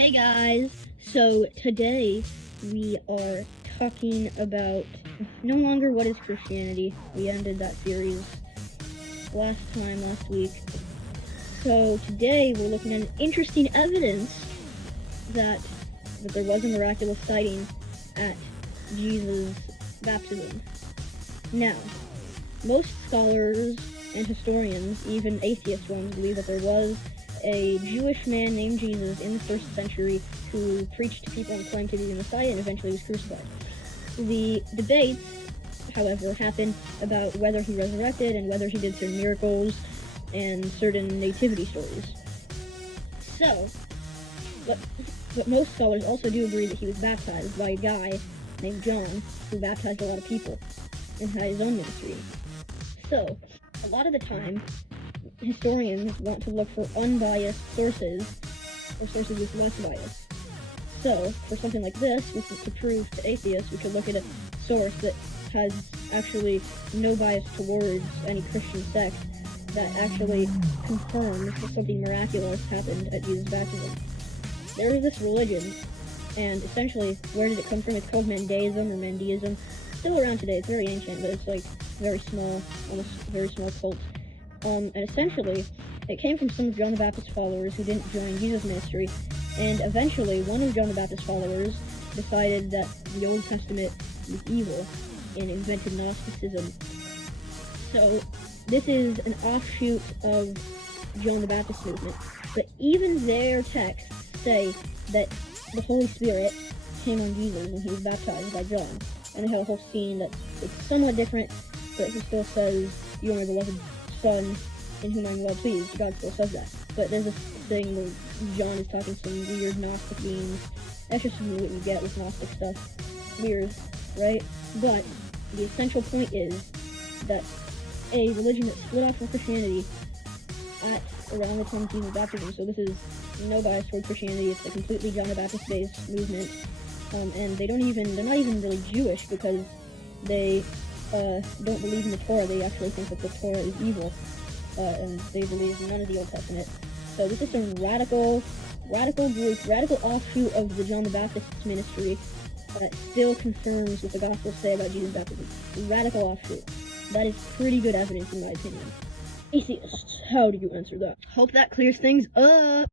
Hey guys! So today we are talking about no longer what is Christianity. We ended that series last week. So today we're looking at interesting evidence that there was a miraculous sighting at Jesus' baptism. Now, most scholars and historians, even atheist ones, believe that there was a Jewish man named Jesus in the 1st century who preached to people and claimed to be the Messiah and eventually was crucified. The debates, however, happened about whether he resurrected and whether he did certain miracles and certain nativity stories. So, but most scholars also do agree that he was baptized by a guy named John who baptized a lot of people and had his own ministry. So, a lot of the time, historians want to look for unbiased sources, or sources with less bias. So, for something like this, to prove to atheists, we could look at a source that has actually no bias towards any Christian sect that actually confirms that something miraculous happened at Jesus' baptism. There is this religion, and essentially, where did it come from? It's called Mandaeism or Mandaeism. It's still around today. It's very ancient, but it's like very small, almost very small cult. And essentially, it came from some of John the Baptist's followers who didn't join Jesus' ministry, and eventually one of John the Baptist's followers decided that the Old Testament was evil and invented Gnosticism. So, this is an offshoot of John the Baptist movement, but even their texts say that the Holy Spirit came on Jesus when he was baptized by John, and they have a whole scene that is somewhat different, but he still says, "You are my beloved Son, in whom I'm well pleased." God still says that. But there's this thing where John is talking to some weird Gnostic beings. That's just what you get with Gnostic stuff. Weird, right? But the essential point is that a religion that split off from Christianity at around the time of Jesus' baptism, so this is no bias toward Christianity, it's a completely John the Baptist-based movement, and they're not even really Jewish because they don't believe in the Torah. They actually think that the Torah is evil, and they believe none of the Old Testament. So this is some radical offshoot of the John the Baptist's ministry that still confirms what the Gospels say about Jesus' baptism. Radical offshoot. That is pretty good evidence in my opinion. Atheists, how do you answer that? Hope that clears things up.